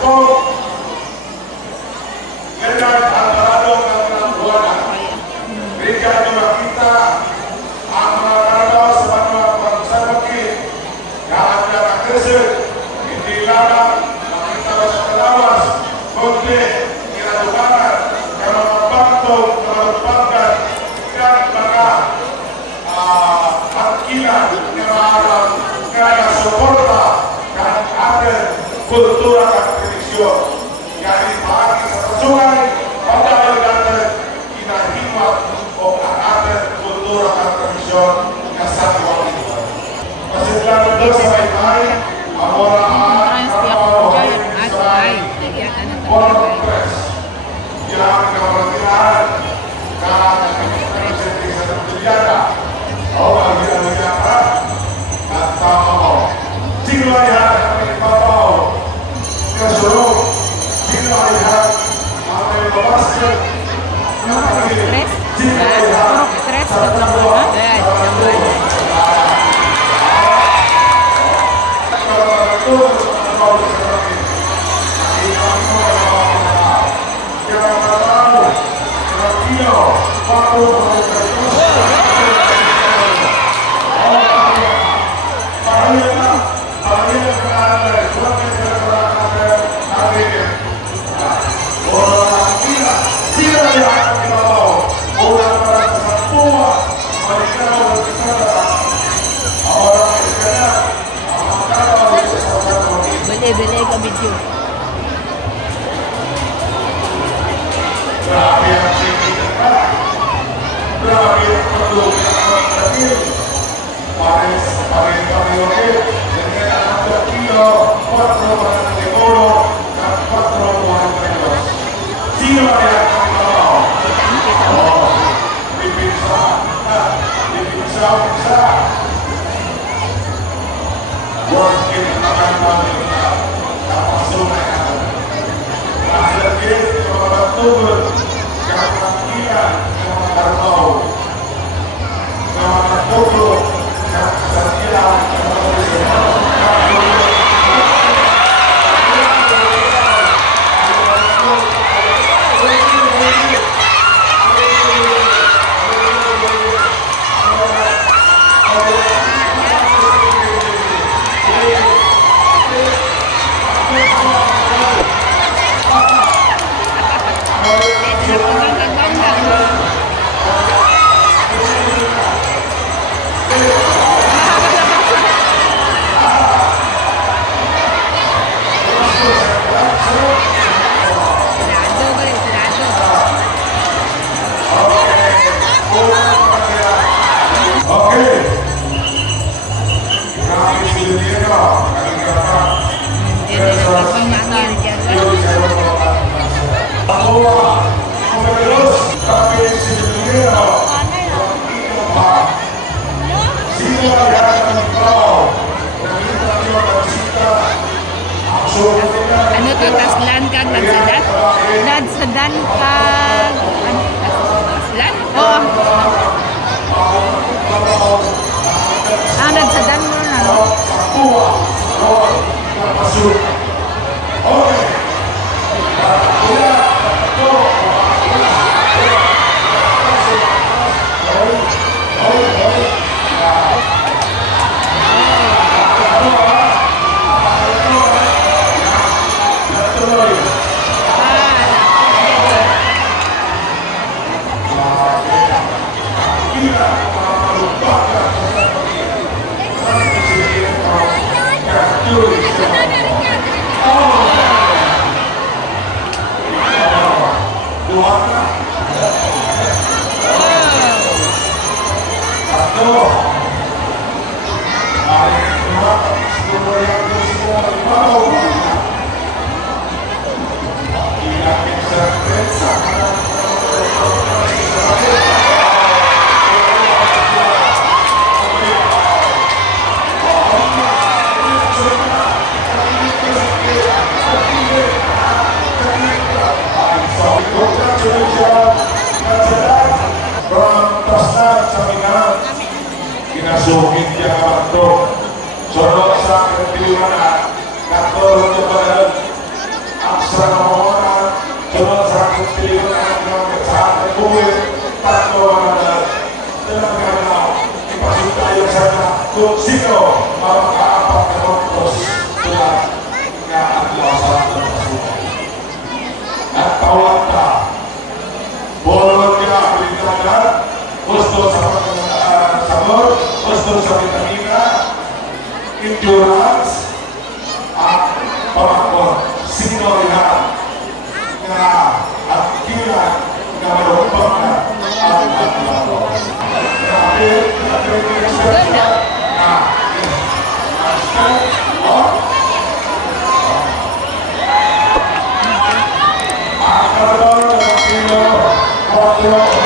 Kung Leonard Alvarado ng Buwana, bigyan nyo makita ang mga karanaw sa mga pagsabakit na ang nakakasal, hindi lamang makita ba sa kalawas, kundi kinalukanan ng mga baktong, mga pagkat, ng mga pagkilan ng mga kaya suporta ng ating kultura at tradisyon. Kaya bahagi sa pasungan, pagdahil natin kinahimat o ang ating kultura at tradisyon na sa iwang ito. Pasitlan doon sa may-may, ang mga Borong Press. Yang keberhasilan dan keberhasilan sa Tuliana. O bagian-bagian atau sino lihat kami bapaw kesuruh sino lihat kami babasket sino lihat Beli ke video. Ano to, taslan kag nagsadan? Nagsadan kag taslan? Oo. Nagsadan mo na. Kinasukit niya kabarto. Sunod sa piliwanan, katorong niya pagkalan. endurance at pangakon. Sino yan na at kilan na malumpang na ang pagkakaroon. Grabe, grabe yung eksperto na ang karoon ng kilo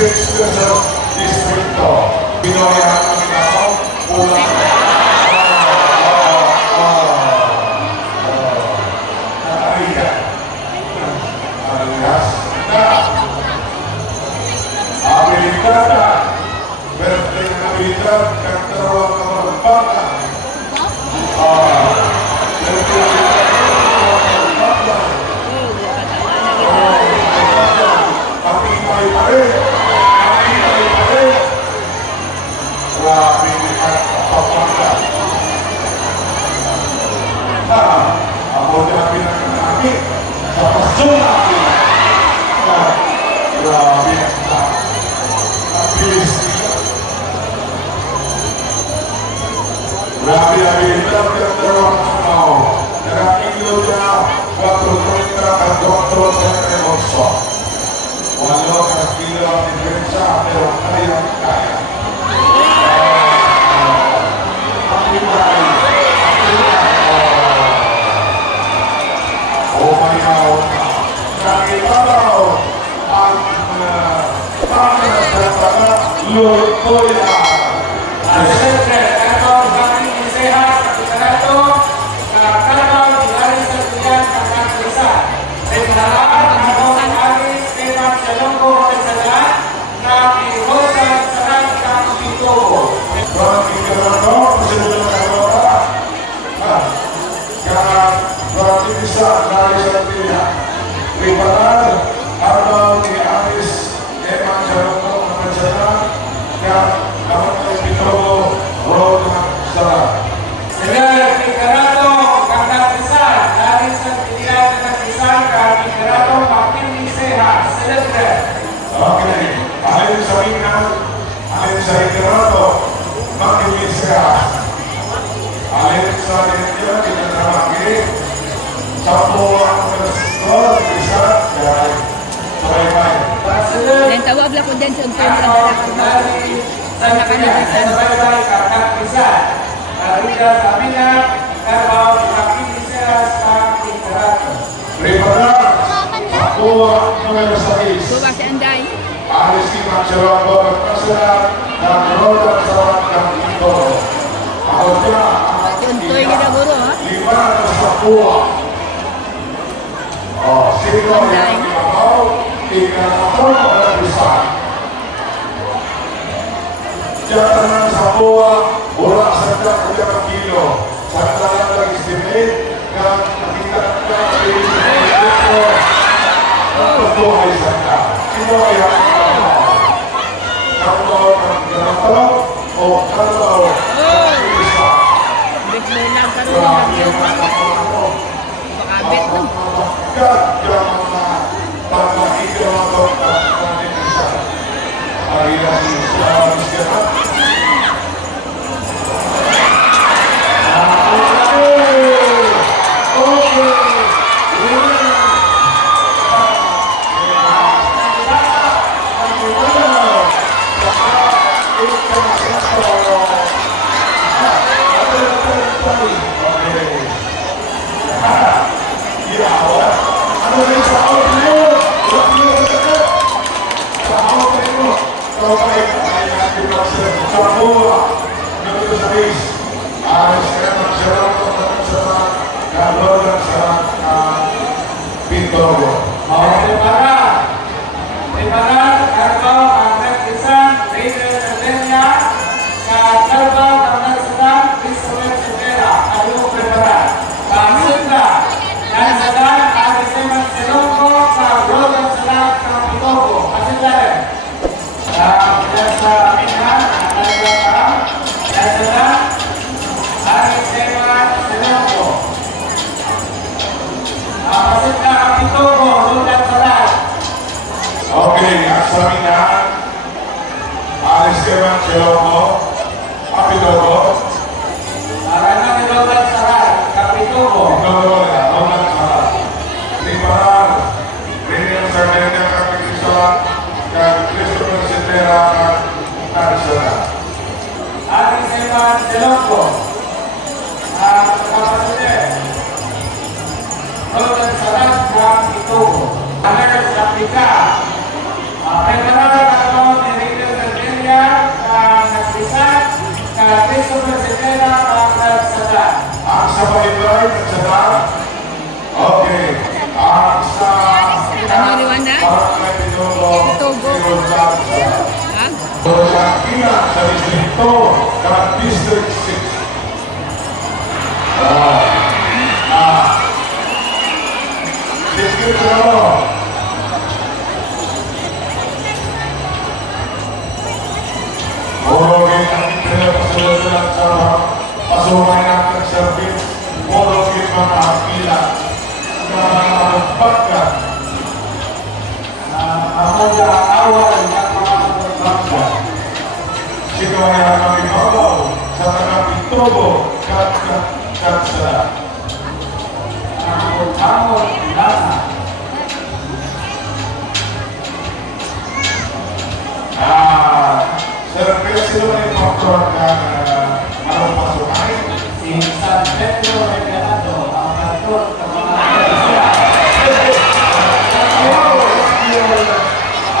6 pesos distrito. Pinoy ang ako, pulang. Ariya. Alias na. Abilitada. Birthday na abilidad. Kagkaroon ng mga bata. Dan tawag lang ko dyan sa untoy nila sa kanilisan. Buwa si Anday. Untoy nila guro, ha? Anday. Jangan Sapua, bola saja kerja kilo, saya lagi estimate dan kita Ito ay sanda. Sino kaya ang tatlo ng tatlo o tatlo ng isa? Bet mo lang karoon ng yung pakabet no. Gagawin na pagmakikita ng tatlo ng isa. Ay ang isa isyarat. Okay, ang samingan, alis ka man siya mo, Kapitogo. Karena nilobat sarat, Kapitogo. Kapitogo na, Roland Sarat. Liparan, Rinian Sardenia Kapitisalan, kag Christopher Sitera, kag Tarsana. Ari Seman Seloko. Kapasite. Rodan sarat, Kapitogo. Anak Sapika. Preparada karon ni Rinian Sardenia, nagpisat, kag Christopher Sitera, kag sarat. Ang sa Palibay, nagsadaan. Okay, ang sa Ano liwanag? Barangay Pinogo, Pitogo. si Roland Sarat. Ha? Rosakina sa distrito kag District 6. District ano? Morogin ang pinapasulat sa pasumay ng service. Morogin mga akila na pagkat Ako ang awal ng mga bangsa. sikawaya kami babaw sa Pitogo kag sa Ang utangon nasa. service sila yung faktor ng anong pasumay. Si San Pedro Regalado ang kantor ng mga Iglesia.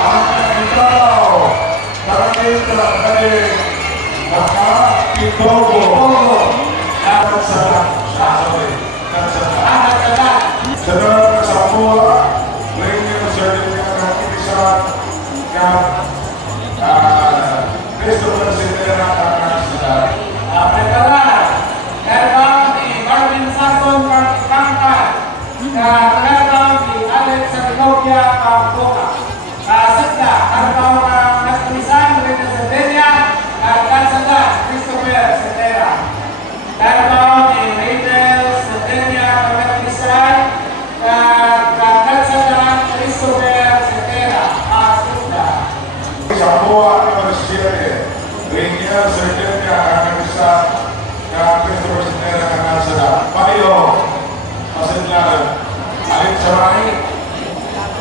Ang ikaw, karating ka kay Pitogo. Saudara Samoa, Rainier Sardenia Kapitisalan, kag Christopher Sitera kag Saudara. Preparar. Terbang ni Marvin Santon Pangkat. Terbang ni Alex Sabinovia Pangkoka. Sedda. Terbang ng nagtulisan Rina Sardenia. Kansada Christopher Sitera. Terbang ni Rainier Sardenia Kapitisalan. Kansada Christopher Sitera. Sedda. Samoa University, Rainier Sardenia Kapitisalan, kag Christopher Sitera kag Saudara. Payo, pasidlaran. Alin sa mani?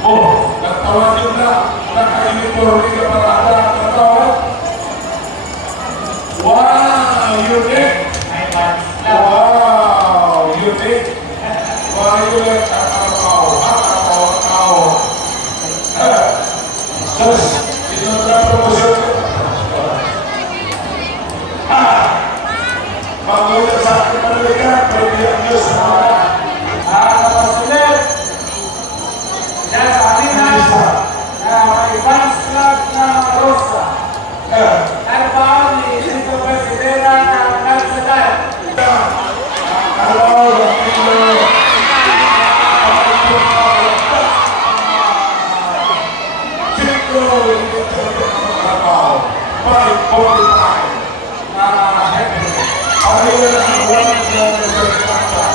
Oh, nagtawag yun na. Naka-uniform ka para ada ang nagtawag. Wow, unique! Wow, unique! Violet ang araw. Sus, ito na promosyon. Mag-ulit sa akin panalikan, pwede ang Diyos na mga Kapasulit. Yan sa Alina. May fans club ng Rosa. Terbang ni Christopher Sitera ng Nagsadan. Hello, Balik, 45. Hari ini buat yang berkata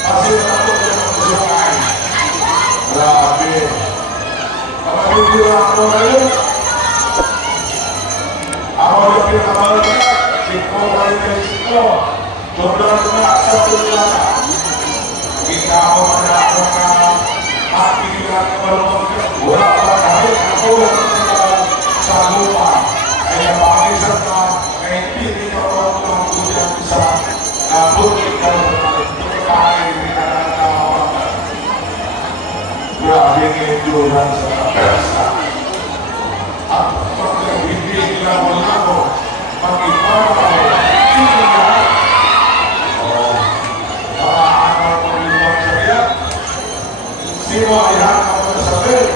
masih takut dengan sungai. Rabi, apa dibilang orang awal lebih awalnya kita mulai kita benar-benar satu jalan. Kita mengenal hati kita bermula berapa hari aku sanggup kayak pagi serta kayak pilih kalau yang bisa namun kita berkali kita akan berani kejuran serta persa apakah ini kita mengaku bagaimana semua yang akan tersebut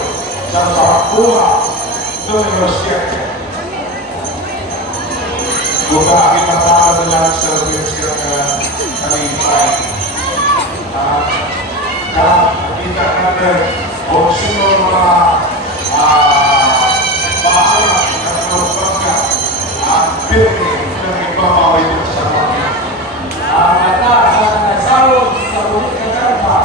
sama buah universitasnya buka kita dengan servis kali ini kita ada opsional bahaya dan merupakan hampir dari bawah itu samanya kata salud keterpa.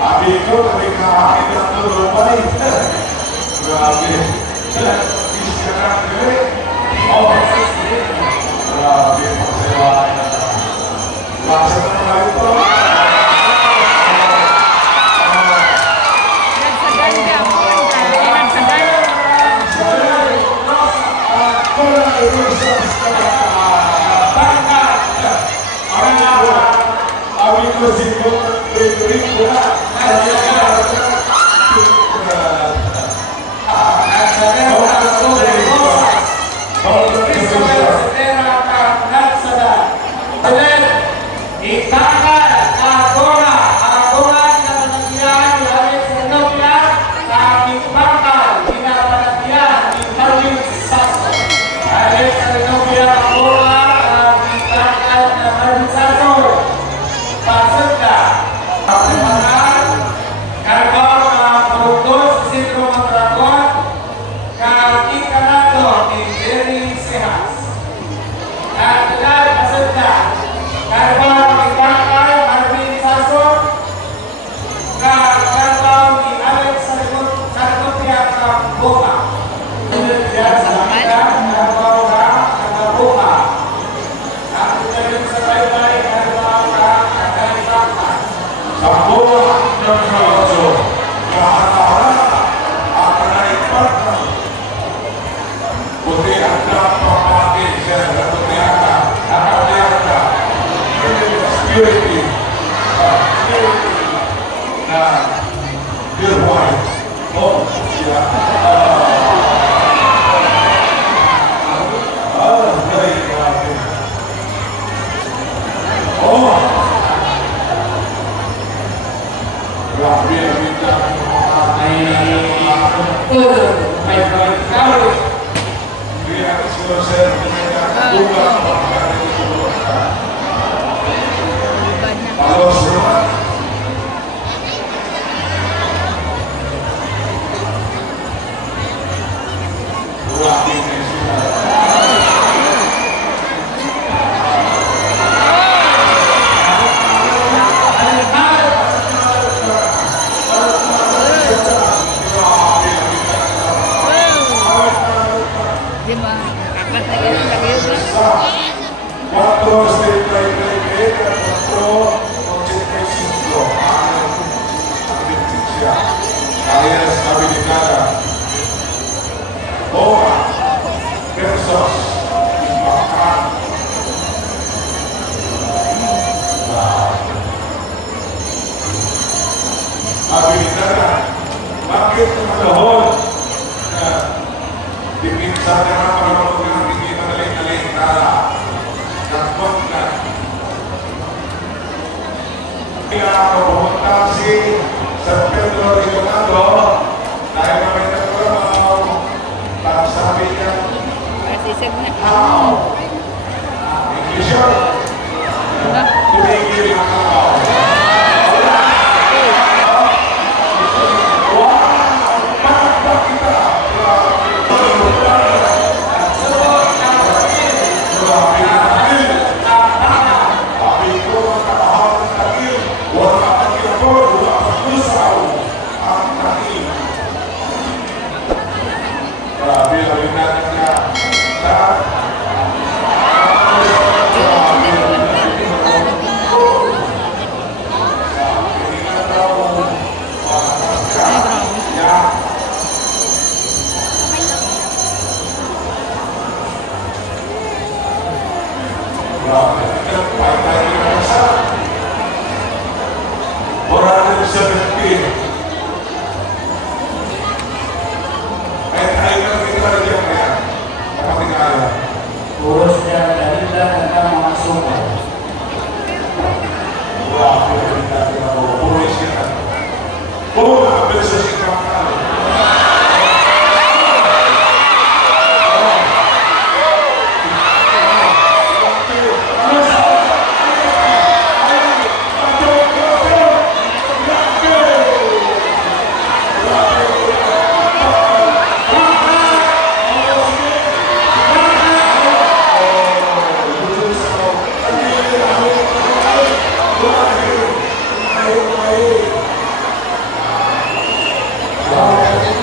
Abi itu ketika kita turun baik, berarti istirahat dulu. Oh, berarti persewa. Bahasa Melayu itu. Abi itu sibuk beri-beri.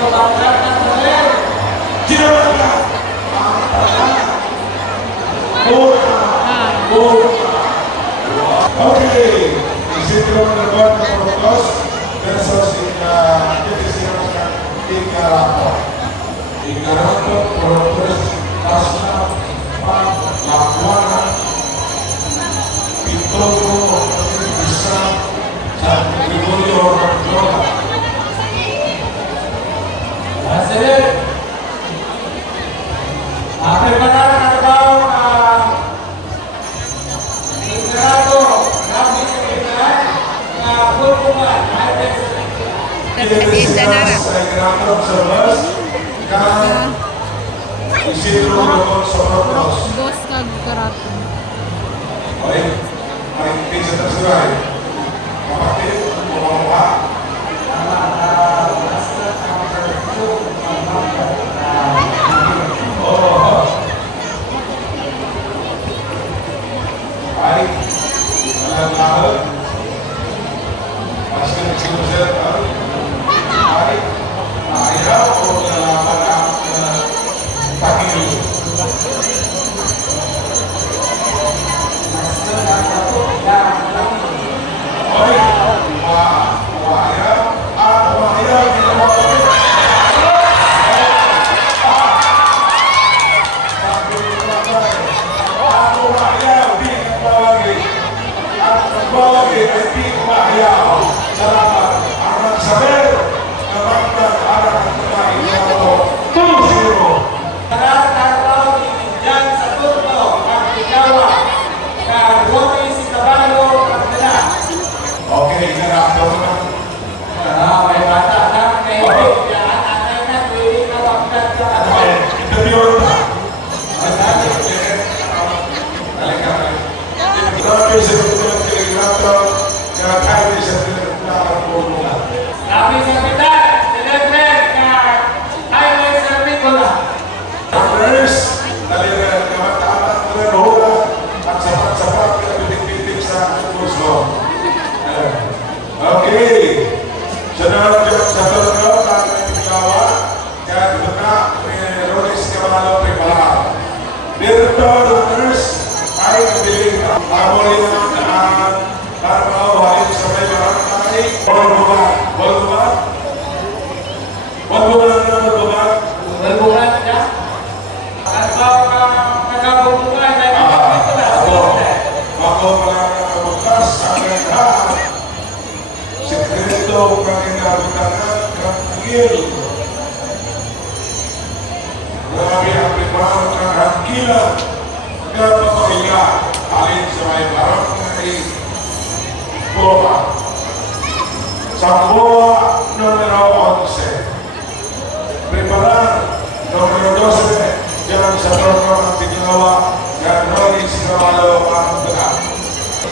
Bangkatan Saber. Jinawala. Ah. Okay, isipin mo na ba ng Protos versus Ikarato. Ikarato, Protos, Tasna, Lakwana, Pitogo, Isa, San Gregorio, Roda. Hasil. Preparahan ang trabaho Ikarato, Rabi Sekretary, Pulpungan, Terkait Danara. Sa Ikarato observers, kan Isidro Rogon sa Protos. Dos kag karato. Okay, marinting sa tersuray. Kapatid, kumamukha. Ay, alam-alam. Masih nagsinuset, ay, ayaw o nalaman ang Panginoon. Ay, umayaw, umayaw, ginawa ko. Umayaw, di nagbawagi. At nagbawagi, ay di umayaw. Salamat. Ang nagsaber, nabanggan, anak at kamay, ito, 2-0. Trabaho diyan sa turno ang Ikawa na Romy si Caballo Cardena. Okay, narato na. May bata na may yan anay na pwede na wagkat ka. Okay, interview na. Grabe sa mga telegrato, kaya tayo sa telegrato po muna. Kami sa Pitar, celebrate na highway sa Nicola. Partners, naliran kamatamat na rin hula at sapat-sapat na pitik-pitik sa puso. Okay, sunod sa turno ng Ikawa, kaya dito na may Ronis Caballo Prepara. Dito, partners, ay kabiling amoy na trabaho halin sa may barangay. Walbugan na. Berbulan ya. Trabaho ka nagabungan na Ako mga bukas sa kanya. Sekreto ng inabutangan ng Angel. Grabe ang preparo ng hangkilan na papahiga alin sa may barangay Boa. Sa Boa numero 11. Preparar numero 12 dyan sa turno ng Tiglawa yan Rory si Caballo ang tula.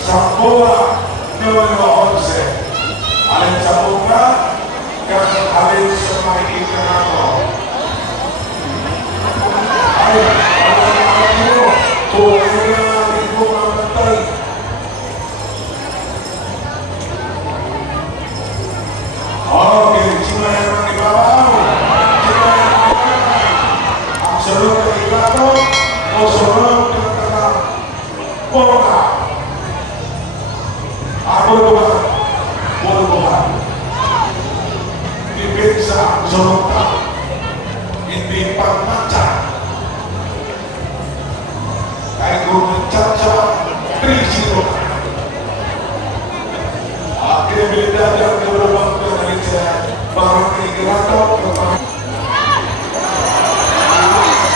Sa Boa numero 11. Alin sa bunga, kan alin sa may Ikarato. Ay, alam mo, kung ano na natin po ang bantay. Okay, sino na naman ibabaw? Sino na naman ibabaw? Ang sunod na Ikarato o sunod na tagang bunga? Ako ba? Bulbuhan. Depensa ang sunod na. Hindi pagmatsa. Kahit kung nagtsatsa, 3-0. Ang kredibilidad ang nababang panalit sa barangay Ikarato.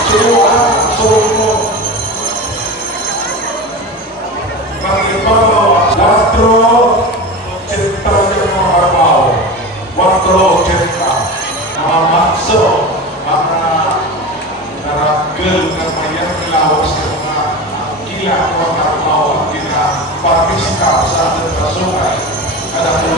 Suruhan, suruhan mo. Mag-ibabaw, 4-80 yung mga araw. 4-80. Mga matso, mga naragel na mayang lawas ng mga kila ng mga araw ang kinapartisita sa ating kasukay. Ada po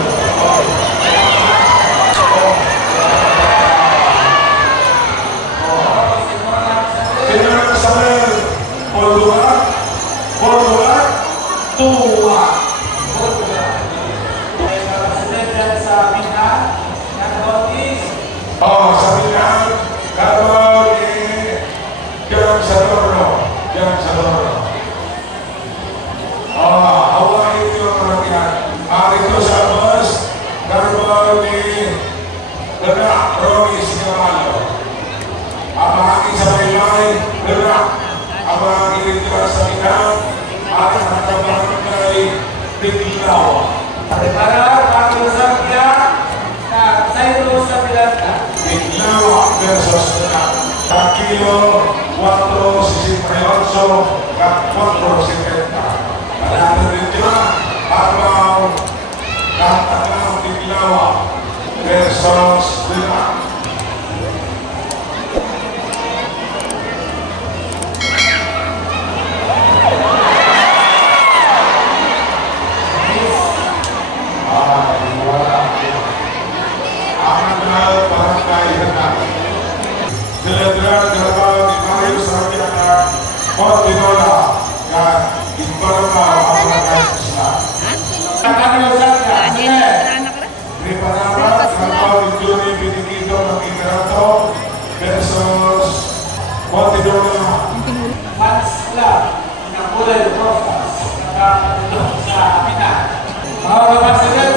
Benak, Roni Sikamalo. Abang sa Maylay, benak. Abang Direktur sa Bidang, at ang barangay Biglaw. Preparar Pakil Sabya na Saito sa Pilanta. Biglaw versus Benak. Kilo 4.68 at 4.70. Panalo din sila, Abang Katanang Biglaw versus Benak. General General Imayu Sarjana Montinola dan Informa Aparatus Islam. Pakil Sabya. Preparaba General Juni Binikido ng Interato versus Montinola. Fans Club ng Kulay Rosas. Nakakatulong sa Mina. Mga kapasigan